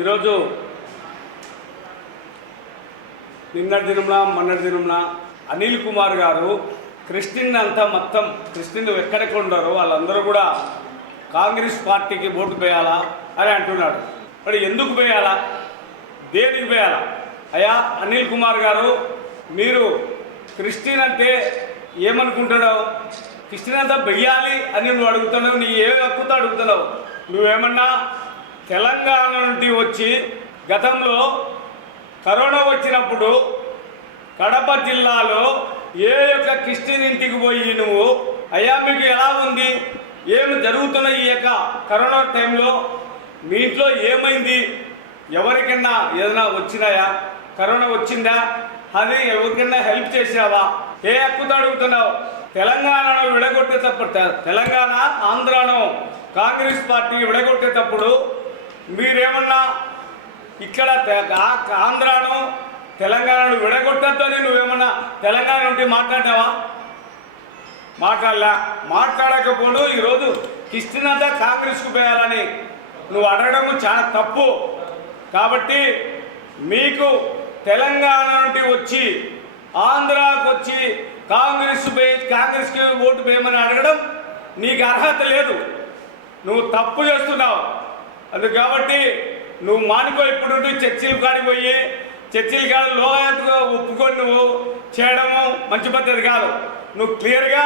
ఈరోజు నిన్నటి దినంలా మొన్నటి దినంలా అనిల్ కుమార్ గారు క్రిస్టియన్ అంతా మొత్తం క్రిస్టియన్లు ఎక్కడెక్కడ ఉన్నారో వాళ్ళందరూ కూడా కాంగ్రెస్ పార్టీకి ఓటు వేయాలా అని అంటున్నాడు. మరి ఎందుకు వేయాలా? దేనికి పోయాల? అయ్యా అనిల్ కుమార్ గారు మీరు క్రిస్టియన్ అంటే ఏమనుకుంటున్నావు? క్రిస్టియన్ అంతా వెయ్యాలి అని నువ్వు అడుగుతున్నావు నీ ఏ హక్కుతో అడుగుతున్నావు? నువ్వేమన్నా తెలంగాణ నుండి వచ్చి గతంలో కరోనా వచ్చినప్పుడు కడప జిల్లాలో ఏ యొక్క క్రిస్టియన్ ఇంటికి పోయి నువ్వు అయ్యా మీకు ఎలా ఉంది? ఏమి జరుగుతున్నాయి ఈ యొక్క కరోనా టైంలో? మీ ఇంట్లో ఏమైంది? ఎవరికైనా ఏదైనా వచ్చినాయా? కరోనా వచ్చిందా? అది ఎవరికైనా హెల్ప్ చేసావా ఏ హక్కుతో అడుగుతున్నావు? తెలంగాణను విడగొట్టేటప్పుడు తెలంగాణ ఆంధ్రాను కాంగ్రెస్ పార్టీ విడగొట్టేటప్పుడు మీరేమన్నా ఇక్కడ తె- ఆంధ్రాను తెలంగాణను విడగొట్టద్దని నువ్వేమన్నా తెలంగాణ నుండి మాట్లాడావా మాట్లాడలే. మాట్లాడకపోడు ఈరోజు క్రిస్టియన్ కాంగ్రెస్కు పోయాలని నువ్వు అడగడం చాలా తప్పు. కాబట్టి మీకు తెలంగాణ నుండి వచ్చి ఆంధ్రాకు వచ్చి కాంగ్రెస్ పోయి కాంగ్రెస్కి ఓటు వేయమని అడగడం నీకు అర్హత లేదు. నువ్వు తప్పు చేస్తున్నావు. అందు కాబట్టి నువ్వు మానుకో ఇప్పుడు చర్చిలు కాడిపోయి చర్చిలు కాడ లోగా ఒప్పుకొని నువ్వు చేయడము మంచి పద్ధతి కాదు. నువ్వు క్లియర్గా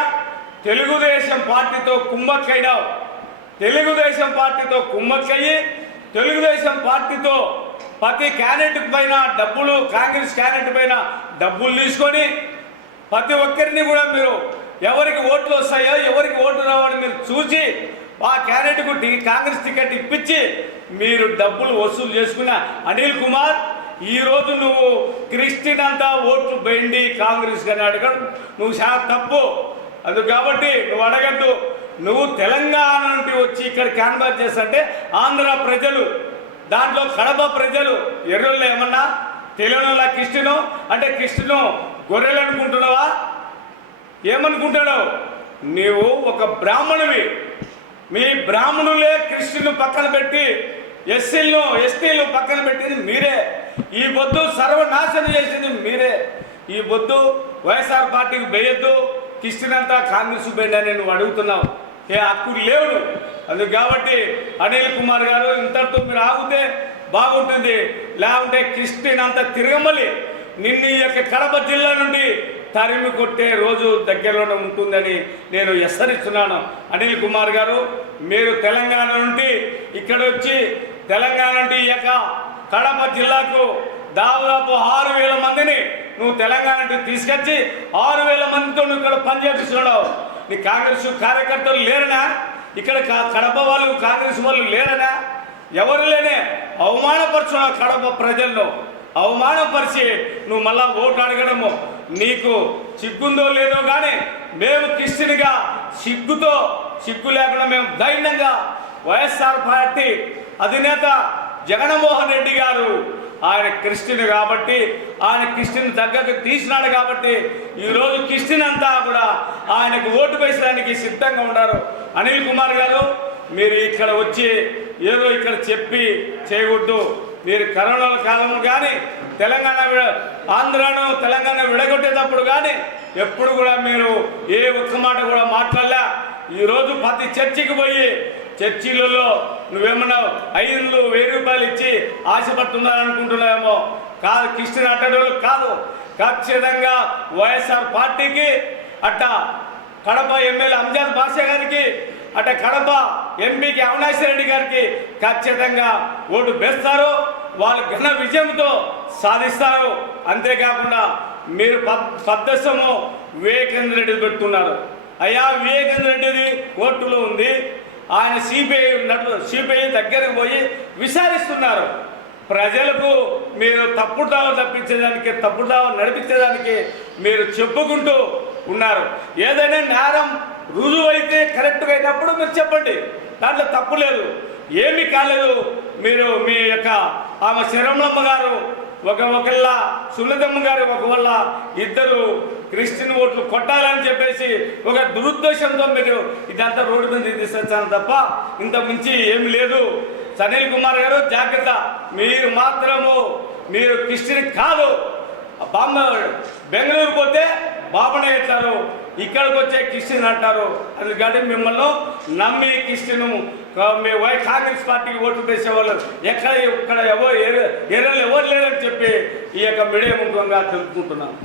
తెలుగుదేశం పార్టీతో కుమ్మక్కయ్యావు తెలుగుదేశం పార్టీతో కుమ్మక్కయ్యి తెలుగుదేశం పార్టీతో ప్రతి క్యాడెట్ పైన డబ్బులు కాంగ్రెస్ క్యాడెట్ పైన డబ్బులు తీసుకొని ప్రతి ఒక్కరిని కూడా మీరు ఎవరికి ఓట్లు వస్తాయో ఎవరికి ఓట్లు రావని మీరు చూసి ఆ క్యాడెట్కు కాంగ్రెస్ టికెట్ ఇప్పించి మీరు డబ్బులు వసూలు చేసుకున్న అనిల్ కుమార్ ఈరోజు నువ్వు క్రిస్టియన్ అంతా ఓట్లు బెండి కాంగ్రెస్ కానీ అడగడం నువ్వు చాలా తప్పు. అది కాబట్టి నువ్వు అడగద్దు. నువ్వు తెలంగాణ నుండి వచ్చి ఇక్కడ క్యాన్వాస్ చేస్తుంటే ఆంధ్ర ప్రజలు దాంట్లో కడప ప్రజలు ఎర్రోళ్ళు ఏమన్నా? తెలియని క్రిస్టియను అంటే క్రిస్టియను గొర్రెలు అనుకుంటున్నావా? ఏమనుకుంటాడు? నీవు ఒక బ్రాహ్మణువి. మీ బ్రాహ్మణులే క్రిస్టియన్ పక్కన పెట్టి ఎస్సీలను ఎస్టీలు పక్కన పెట్టింది మీరే. ఈ బొద్దు సర్వనాశనం చేసింది మీరే. ఈ బొద్దు వైఎస్ఆర్ పార్టీకి వేయొద్దు కిష్టినంతా కాంగ్రెస్ బెండ్ అని నువ్వు అడుగుతున్నావు. ఏ హక్కు లేవు అది కాబట్టి అనిల్ కుమార్ గారు ఇంతటితో మీరు ఆగితే బాగుంటుంది. లేకుంటే క్రిస్టియన్ అంత తిరగమలి. నిన్ను ఈ యొక్క కడప జిల్లా నుండి తరిమి కొట్టే రోజు దగ్గరలోనే ఉంటుందని నేను హెచ్చరిస్తున్నాను. అనిల్ కుమార్ గారు మీరు తెలంగాణ నుండి ఇక్కడ వచ్చి తెలంగాణ నుండి ఈ యొక్క కడప జిల్లాకు దాదాపు ఆరు వేల మందిని నువ్వు తెలంగాణ నుండి తీసుకొచ్చి ఆరు వేల మందితో నువ్వు ఇక్కడ పనిచేపిస్తున్నావు. నీ కాంగ్రెస్ కార్యకర్తలు లేరనా? ఇక్కడ కడప వాళ్ళు కాంగ్రెస్ వాళ్ళు లేరనా? ఎవరు లేనే? అవమానపరుచున్నావు కడప ప్రజల్లో అవమానపరిచి నువ్వు మళ్ళా ఓటు అడగడము. నీకు సిగ్గుందో లేదో కానీ మేము క్రిస్టియన్గా సిగ్గుతో సిగ్గు లేకుండా మేము ధైర్యంగా వైఎస్ఆర్ పార్టీ అధినేత జగన్మోహన్ రెడ్డి గారు ఆయన క్రిస్టియన్ కాబట్టి ఆయన క్రిస్టియన్ తగ్గట్టు తీసినాడు కాబట్టి ఈరోజు క్రిస్టియన్ అంతా కూడా ఆయనకు ఓటు వేసడానికి సిద్ధంగా ఉన్నారు. అనిల్ కుమార్ గారు మీరు ఇక్కడ వచ్చి ఏదో ఇక్కడ చెప్పి చేయకూడదు మీరు కరోనా కాలంలో కానీ తెలంగాణ ఆంధ్రను ఆంధ్రాను తెలంగాణ విడగొట్టేటప్పుడు కానీ ఎప్పుడు కూడా మీరు ఏ ఒక్క మాట కూడా మాట్లాడలే. ఈరోజు ప్రతి చర్చికి పోయి చర్చిలలో నువ్వేమన్నావు ఐదు వెయ్యి రూపాయలు ఇచ్చి ఆశపడుతున్నారనుకుంటున్నావేమో. కాదు క్రిస్టియన్ అట్టడోళ్ళు కాదు. ఖచ్చితంగా వైఎస్ఆర్ పార్టీకి అట్ట కడప ఎమ్మెల్యే అంజాద్ బాషా గారికి అట కడప ఎంపీకి అవినాష్ రెడ్డి గారికి ఖచ్చితంగా ఓటు వేస్తారు. వాళ్ళు ఘన విజయంతో సాధిస్తారు. అంతేకాకుండా మీరు పద్దశము వివేకేంద్ర రెడ్డి పెడుతున్నారు. అయ్యా వివేకేంద్ర రెడ్డిది కోర్టులో ఉంది. ఆయన సిబిఐ ఉన్నట్లు సిబిఐ దగ్గరకు పోయి విచారిస్తున్నారు. ప్రజలకు మీరు తప్పుడు దావ తప్పించేదానికి తప్పుడు దావ నడిపించేదానికి మీరు చెప్పుకుంటూ ఉన్నారు. ఏదైనా నేరం రుజువు అయితే కరెక్ట్గా అయినప్పుడు మీరు చెప్పండి. దాంట్లో తప్పు లేదు. ఏమీ కాలేదు. మీరు మీ యొక్క ఆమె శరమలమ్మ గారు ఒక ఒకళ్ళ సులతమ్మ గారు ఒక వల్ల ఇద్దరు క్రిస్టియన్ ఓట్లు కొట్టాలని చెప్పేసి ఒక దురుద్దేశంతో మీరు ఇదంతా రోడ్డు మీద తీసుకొచ్చాను తప్ప ఇంత మించి ఏమి లేదు. సనీల్ కుమార్ గారు జాగ్రత్త. మీరు మాత్రము మీరు క్రిస్టియన్ కాదు. బామ్మ బెంగళూరు పోతే బాబునే ఎట్లారు ఇక్కడికి వచ్చే క్రిస్టియన్ అంటారు. అందుకని మిమ్మల్ని నమ్మి క్రిస్టియను మీ వై కాంగ్రెస్ పార్టీకి ఓట్లు వేసేవాళ్ళు ఎక్కడ ఇక్కడ ఎవరు ఎర్రలు ఎవరు లేరని చెప్పి ఈ యొక్క మీడియా ముఖ్యంగా తెలుపుకుంటున్నాను